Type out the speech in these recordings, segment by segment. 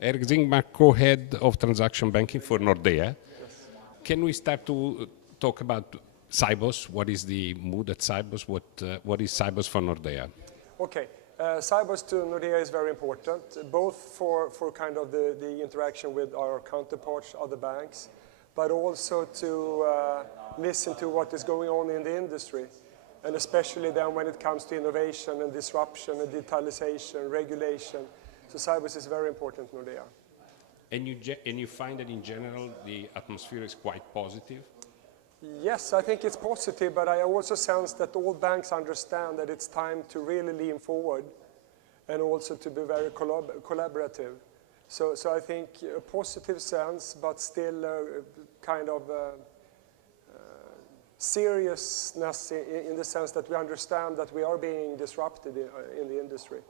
Erik Zingmark, co-head of transaction banking for Nordea. Can we start to talk about SIBOS? What is the mood at SIBOS? What is SIBOS for Nordea? Okay, SIBOS to Nordea is very important, both for kind of the interaction with our counterparts, other banks, but also to listen to what is going on in the industry, and especially then when it comes to innovation and disruption and digitalization, regulation. So SIBOS is very important in Nordea. And you find that in general the atmosphere is quite positive? Yes, I think it's positive, but I also sense that all banks understand that it's time to really lean forward and also to be very collaborative. So I think a positive sense, but still kind of seriousness in the sense that we understand that we are being disrupted in the industry.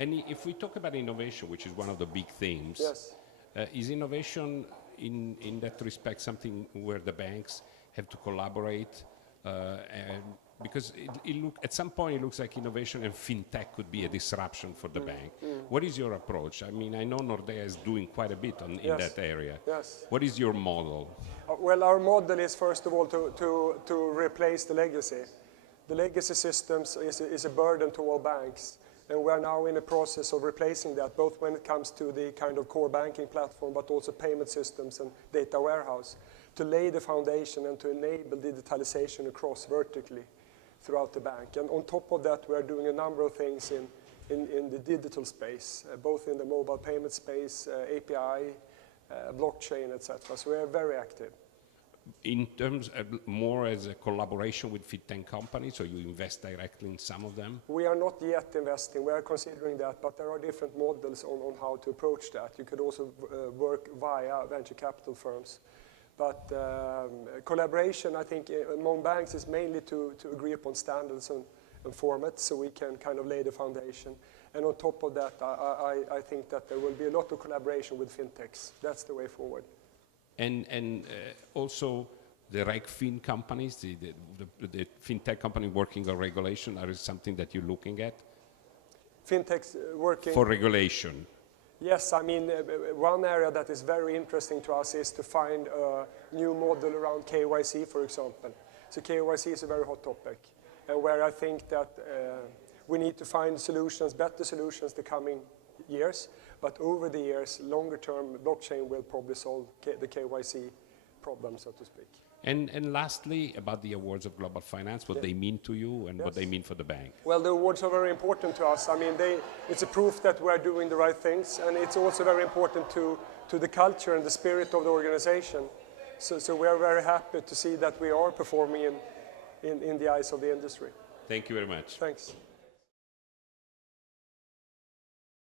And if we talk about innovation, which is one of the big themes, yes. Is innovation in that respect something where the banks have to collaborate? Because at some point it looks like innovation and fintech could be a disruption for the bank. What is your approach? I mean, I know Nordea is doing quite a bit in that area. Yes. What is your model? Well, our model is first of all to replace the legacy. The legacy systems is a burden to all banks. And we're now in the process of replacing that, both when it comes to the kind of core banking platform, but also payment systems and data warehouse, to lay the foundation and to enable digitalization across vertically throughout the bank. And on top of that, we're doing a number of things in the digital space, both in the mobile payment space, API, blockchain, etc. So we are very active. In terms of more as a collaboration with fintech companies, so you invest directly in some of them? We are not yet investing. We are considering that, but there are different models on how to approach that. You could also work via venture capital firms. But collaboration, I think, among banks is mainly to agree upon standards and formats so we can kind of lay the foundation. And on top of that, I think that there will be a lot of collaboration with fintechs. That's the way forward. And also the RegFin companies, the fintech company working on regulation, are something that you're looking at? Fintechs working... For regulation? Yes, I mean, one area that is very interesting to us is to find a new model around KYC, for example. So KYC is a very hot topic, and where I think that we need to find solutions, better solutions the coming years, but over the years, longer term, blockchain will probably solve the KYC problem, so to speak. And lastly, about the awards of Global Finance, what they mean to you and what they mean for the bank. Well, the awards are very important to us. I mean, it's a proof that we're doing the right things, and it's also very important to the culture and the spirit of the organization. So we are very happy to see that we are performing in the eyes of the industry. Thank you very much. Thanks.